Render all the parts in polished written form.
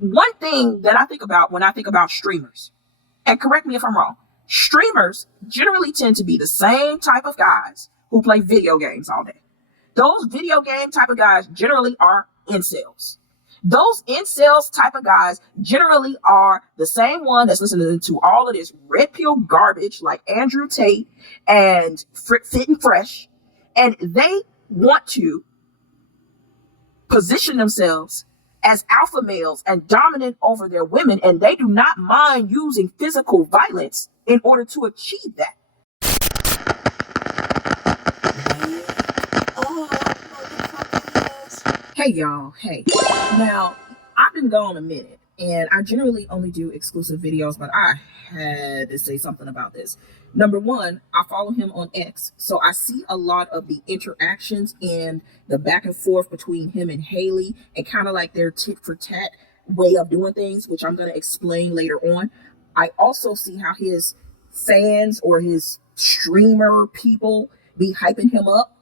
one thing that I think about when I think about streamers, and correct me if I'm wrong, streamers generally tend to be the same type of guys who play video games all day. Those video game type of guys generally are incels. Those incels type of guys generally are the same one that's listening to all of this red pill garbage like Andrew Tate and Fit and Fresh. And they want to position themselves as alpha males and dominant over their women. And they do not mind using physical violence in order to achieve that. Hey y'all, hey. Now, I've been gone a minute and I generally only do exclusive videos, but I had to say something about this. Number one, I follow him on X, so I see a lot of the interactions and the back and forth between him and Halle and kind of like their tit for tat way of doing things, which I'm going to explain later on. I also see how his fans or his streamer people be hyping him up.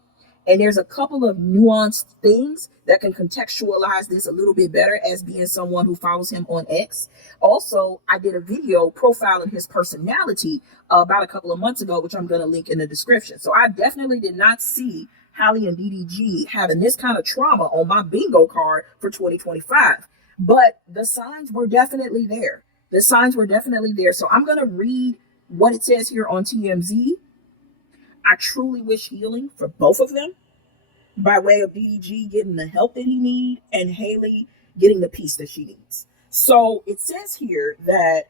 And there's a couple of nuanced things that can contextualize this a little bit better as being someone who follows him on X. Also, I did a video profiling his personality about a couple of months ago, which I'm going to link in the description. So I definitely did not see Halle and DDG having this kind of trauma on my bingo card for 2025. But the signs were definitely there. The signs were definitely there. So I'm going to read what it says here on TMZ. I truly wish healing for both of them by way of DDG getting the help that he needs and Halle getting the peace that she needs. So it says here that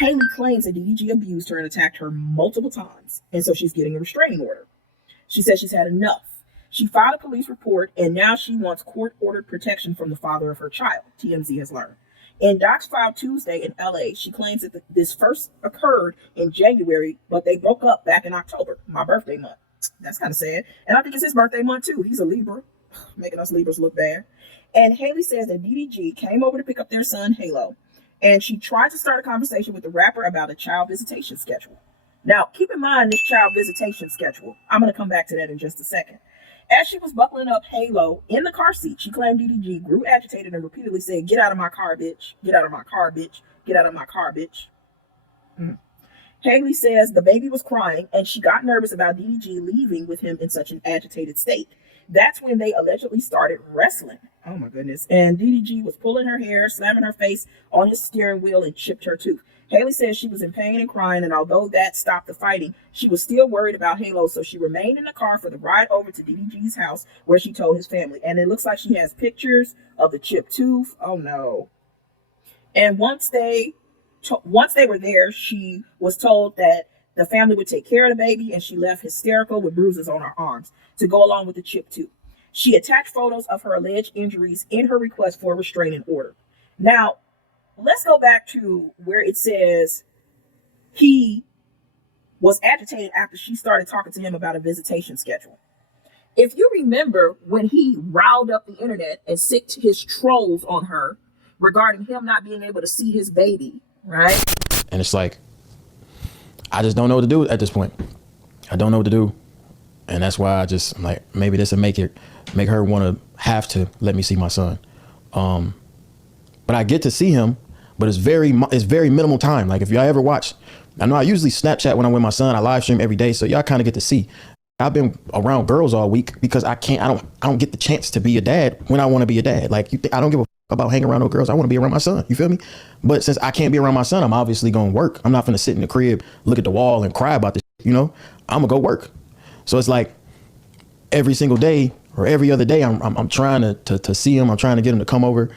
Halle claims that DDG abused her and attacked her multiple times. And so she's getting a restraining order. She says she's had enough. She filed a police report and now she wants court-ordered protection from the father of her child, TMZ has learned. In docs filed Tuesday in LA, she claims that this first occurred in January, but they broke up back in October, my birthday month. That's kind of sad. And I think it's his birthday month too. He's a Libra, making us Libras look bad. And Halle says that DDG came over to pick up their son, Halo, and she tried to start a conversation with the rapper about a child visitation schedule. Now, keep in mind this child visitation schedule. I'm going to come back to that in just a second. As she was buckling up Halo in the car seat, she claimed DDG grew agitated and repeatedly said, "Get out of my car, bitch. Get out of my car, bitch. Get out of my car, bitch." Halle says the baby was crying and she got nervous about DDG leaving with him in such an agitated state. That's when they allegedly started wrestling. Oh my goodness. And DDG was pulling her hair, slamming her face on his steering wheel and chipped her tooth. Halle says she was in pain and crying, and although that stopped the fighting, she was still worried about Halo, so she remained in the car for the ride over to DDG's house where she told his family. And it looks like she has pictures of the chipped tooth. Oh no. And once they were there, she was told that the family would take care of the baby, and she left hysterical with bruises on her arms to go along with the chipped tooth. She attached photos of her alleged injuries in her request for a restraining order. Now, let's go back to where it says he was agitated after she started talking to him about a visitation schedule. If you remember when he riled up the internet and sicked his trolls on her regarding him not being able to see his baby, right? And it's like, I just don't know what to do at this point. I don't know what to do. And that's why I just, like, maybe this will make her want to have to let me see my son. But I get to see him, but it's very minimal time. Like if y'all ever watch, I know I usually Snapchat when I'm with my son. I live stream every day, so y'all kind of get to see. I've been around girls all week because I don't get the chance to be a dad when I want to be a dad. Like I don't give a f about hanging around no girls. I want to be around my son. You feel me? But since I can't be around my son, I'm obviously going to work. I'm not going to sit in the crib, look at the wall and cry about this, you know? I'm gonna go work. So it's like every single day or every other day, I'm trying to see him. I'm trying to get him to come over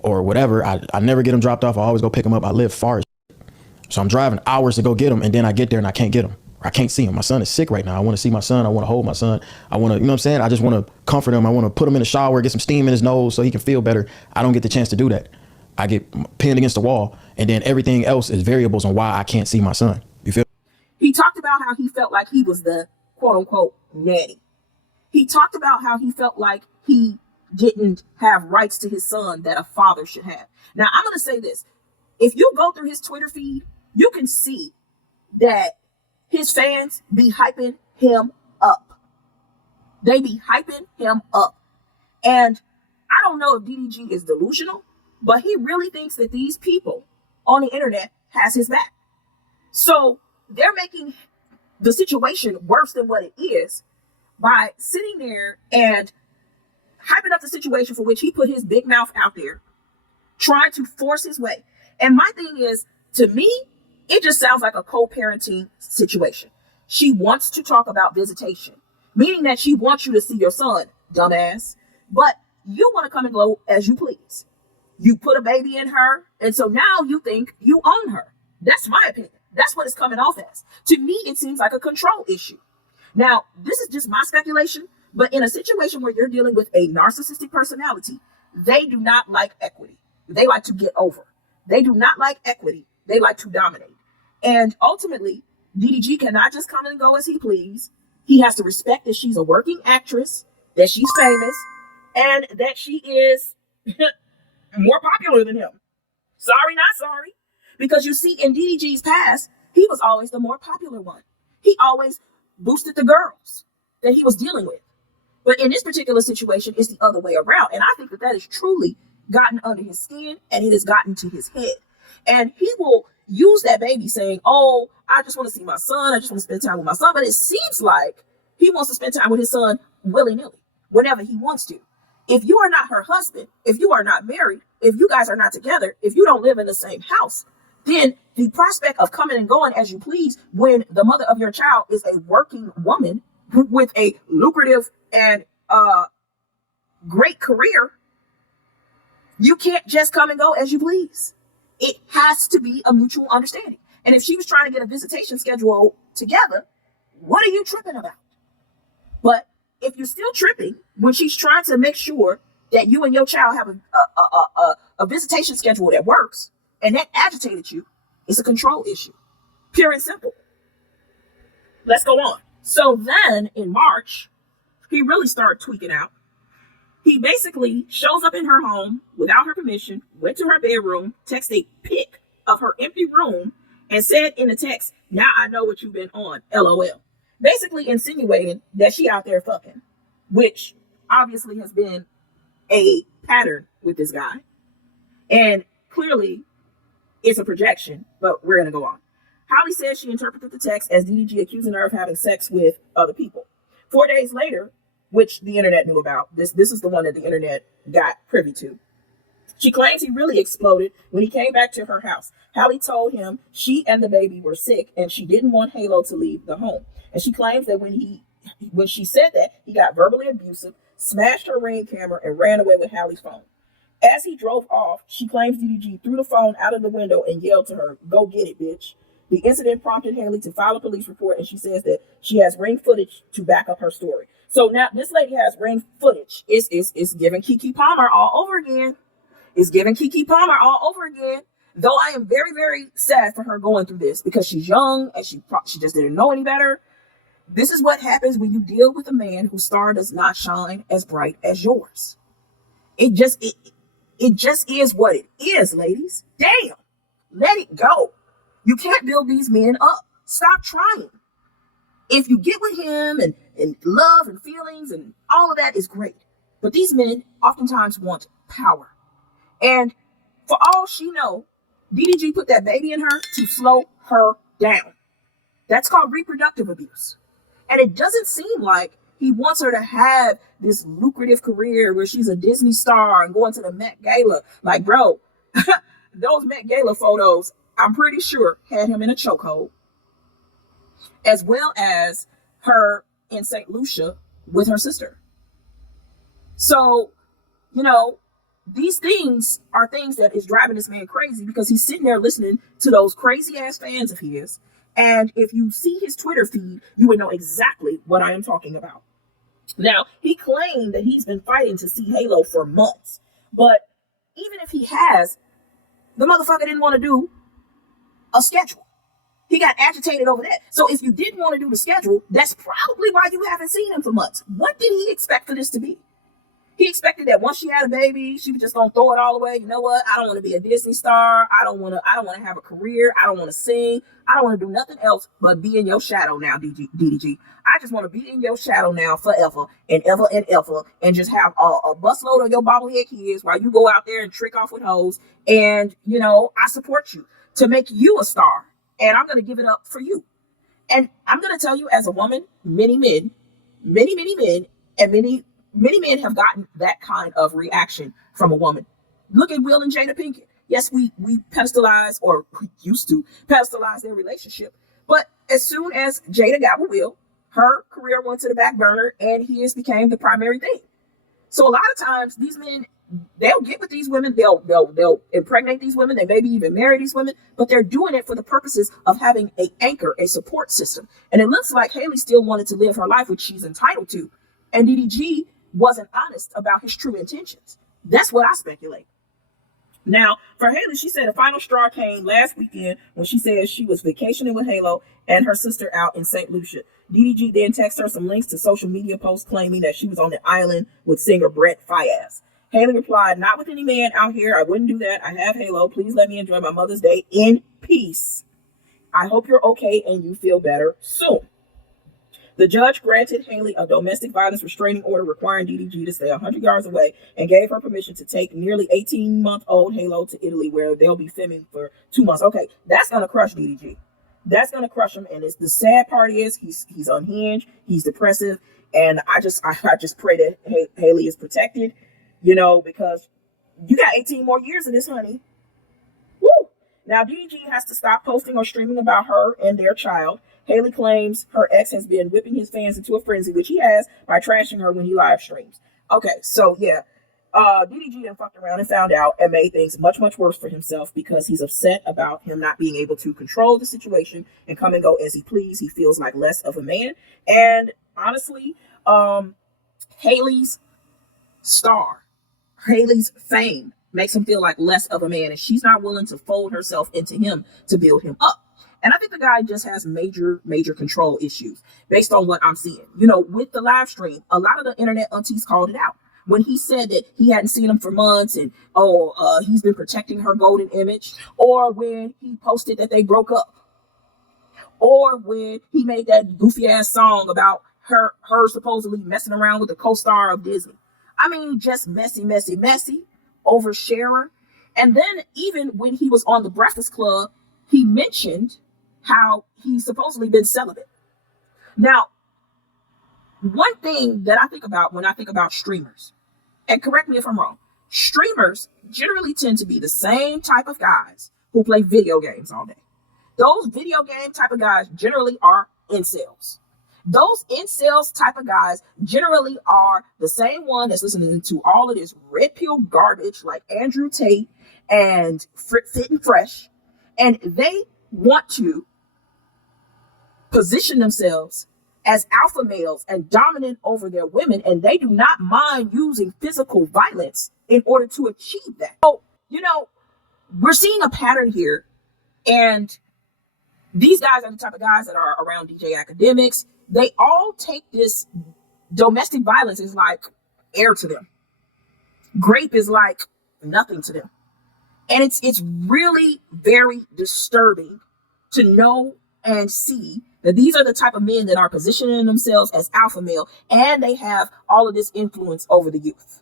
or whatever. I never get him dropped off. I always go pick him up. I live far as shit. So I'm driving hours to go get him, and then I get there and I can't get him. I can't see him. My son is sick right now. I want to see my son. I want to hold my son. I want to, you know what I'm saying? I just want to comfort him. I want to put him in the shower, get some steam in his nose so he can feel better. I don't get the chance to do that. I get pinned against the wall, and then everything else is variables on why I can't see my son. You feel? He talked about how he felt like he was the quote unquote nanny. He talked about how he felt like he didn't have rights to his son that a father should have. Now, I'm going to say this. If you go through his Twitter feed, you can see that his fans be hyping him up. They be hyping him up. And I don't know if DDG is delusional, But he really thinks that these people on the internet has his back. So they're making the situation worse than what it is by sitting there and hyping up the situation for which he put his big mouth out there, trying to force his way. And my thing is, to me, it just sounds like a co-parenting situation. She wants to talk about visitation, meaning that she wants you to see your son, dumbass. But you want to come and go as you please. You put a baby in her, and so now you think you own her. That's my opinion. That's what it's coming off as. To me, it seems like a control issue. Now, this is just my speculation, but in a situation where you're dealing with a narcissistic personality, they do not like equity. They like to get over. They do not like equity. They like to dominate. And ultimately, DDG cannot just come and go as he please. He has to respect that she's a working actress, that she's famous, and that she is more popular than him. Sorry, not sorry. Because you see, in DDG's past, he was always the more popular one. He always boosted the girls that he was dealing with. But in this particular situation, it's the other way around. And I think that has truly gotten under his skin, and it has gotten to his head. And he will use that baby saying, oh, I just want to see my son. I just want to spend time with my son. But it seems like he wants to spend time with his son willy-nilly, whenever he wants to. If you are not her husband, if you are not married, if you guys are not together, if you don't live in the same house, then the prospect of coming and going as you please when the mother of your child is a working woman with a lucrative and great career, you can't just come and go as you please. It has to be a mutual understanding. And if she was trying to get a visitation schedule together, what are you tripping about? But if you're still tripping when she's trying to make sure that you and your child have a visitation schedule that works, and that agitated you, it's a control issue. Pure and simple. Let's go on. So then in March, he really started tweaking out. He basically shows up in her home without her permission, went to her bedroom, texted a pic of her empty room, and said in the text, now I know what you've been on, LOL. Basically insinuating that she out there fucking, which obviously has been a pattern with this guy. And clearly it's a projection, but we're going to go on. Halle says she interpreted the text as DDG accusing her of having sex with other people. 4 days later, which the internet knew about, this is the one that the internet got privy to, she claims he really exploded when he came back to her house. Halle told him she and the baby were sick and she didn't want Halo to leave the home. And she claims that when she said that, he got verbally abusive, smashed her Ring camera, and ran away with Halle's phone. As he drove off, she claims DDG threw the phone out of the window and yelled to her, go get it, bitch. The incident prompted Halle to file a police report, and she says that she has Ring footage to back up her story. So now this lady has Ring footage. It's giving Keke Palmer all over again. It's giving Keke Palmer all over again. Though I am very, very sad for her going through this because she's young and she just didn't know any better. This is what happens when you deal with a man whose star does not shine as bright as yours. It just is what it is, ladies. Damn. Let it go. You can't build these men up. Stop trying. If you get with him and love and feelings and all of that is great. But these men oftentimes want power. And for all she know, DDG put that baby in her to slow her down. That's called reproductive abuse. And it doesn't seem like he wants her to have this lucrative career where she's a Disney star and going to the Met Gala. Like, bro, those Met Gala photos, I'm pretty sure, had him in a chokehold. As well as her in St. Lucia with her sister. So, these things are things that is driving this man crazy because he's sitting there listening to those crazy ass fans of his. And if you see his Twitter feed, you would know exactly what I am talking about. Now, he claimed that he's been fighting to see Halo for months. But even if he has, the motherfucker didn't want to do a schedule. He got agitated over that. So if you didn't want to do the schedule, that's probably why you haven't seen him for months. What did he expect for this to be? He expected that once she had a baby, she was just gonna throw it all away. You know what? I don't want to be a Disney star. I don't want to have a career. I don't want to sing. I don't want to do nothing else but be in your shadow now, DDG. I just want to be in your shadow now forever and ever and just have a busload of your bobblehead kids while you go out there and trick off with hoes. And, you know, I support you to make you a star. And I'm going to give it up for you. And I'm going to tell you, as a woman, many men, and many men have gotten that kind of reaction from a woman. Look at Will and Jada Pinkett. Yes, we pedestalize, or we used to pedestalize their relationship. But as soon as Jada got with Will, her career went to the back burner and his became the primary thing. So a lot of times these men, they'll get with these women, they'll impregnate these women, they maybe even marry these women, but they're doing it for the purposes of having an anchor, a support system. And it looks like Halle still wanted to live her life, which she's entitled to. And DDG wasn't honest about his true intentions. That's what I speculate. Now, for Halle, she said the final straw came last weekend when she said she was vacationing with Halo and her sister out in St. Lucia. DDG then texted her some links to social media posts claiming that she was on the island with singer Brent Faiyaz. Halle replied, "Not with any man out here. I wouldn't do that. I have Halo. Please let me enjoy my Mother's Day in peace. I hope you're okay and you feel better soon." The judge granted Halle a domestic violence restraining order requiring DDG to stay 100 yards away and gave her permission to take nearly 18-month-old Halo to Italy, where they'll be filming for 2 months. Okay, that's going to crush DDG. That's going to crush him. And the sad part is he's unhinged, he's depressive, and I just pray that Halle is protected, you know, because you got 18 more years of this, honey. Woo! Now, DDG has to stop posting or streaming about her and their child. Halle claims her ex has been whipping his fans into a frenzy, which he has by trashing her when he live streams. Okay, so yeah, DDG then fucked around and found out and made things much, much worse for himself because he's upset about him not being able to control the situation and come and go as he please. He feels like less of a man. And honestly, Halle's fame makes him feel like less of a man, and she's not willing to fold herself into him to build him up. And I think the guy just has major control issues based on what I'm seeing. You know, with the live stream, a lot of the internet aunties called it out when he said that he hadn't seen him for months and, he's been protecting her golden image, or when he posted that they broke up, or when he made that goofy ass song about her supposedly messing around with the co-star of Disney. I mean, just messy, oversharer. And then even when he was on the Breakfast Club, he mentioned how he's supposedly been celibate. Now, one thing that I think about when I think about streamers, and correct me if I'm wrong, streamers generally tend to be the same type of guys who play video games all day. Those video game type of guys generally are incels. Those incels type of guys generally are the same one that's listening to all of this red pill garbage like Andrew Tate and Fit and Fresh, and they want to position themselves as alpha males and dominant over their women, and they do not mind using physical violence in order to achieve that. So, you know, we're seeing a pattern here, and these guys are the type of guys that are around DJ Academics. They all take this domestic violence is like air to them. Grape is like nothing to them. And it's really very disturbing to know and see that these are the type of men that are positioning themselves as alpha male, and they have all of this influence over the youth.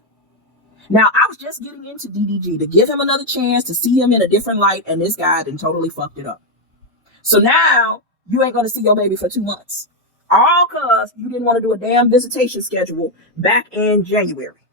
Now, I was just getting into DDG to give him another chance to see him in a different light, and this guy then totally fucked it up. So now you ain't going to see your baby for 2 months. All because you didn't want to do a damn visitation schedule back in January.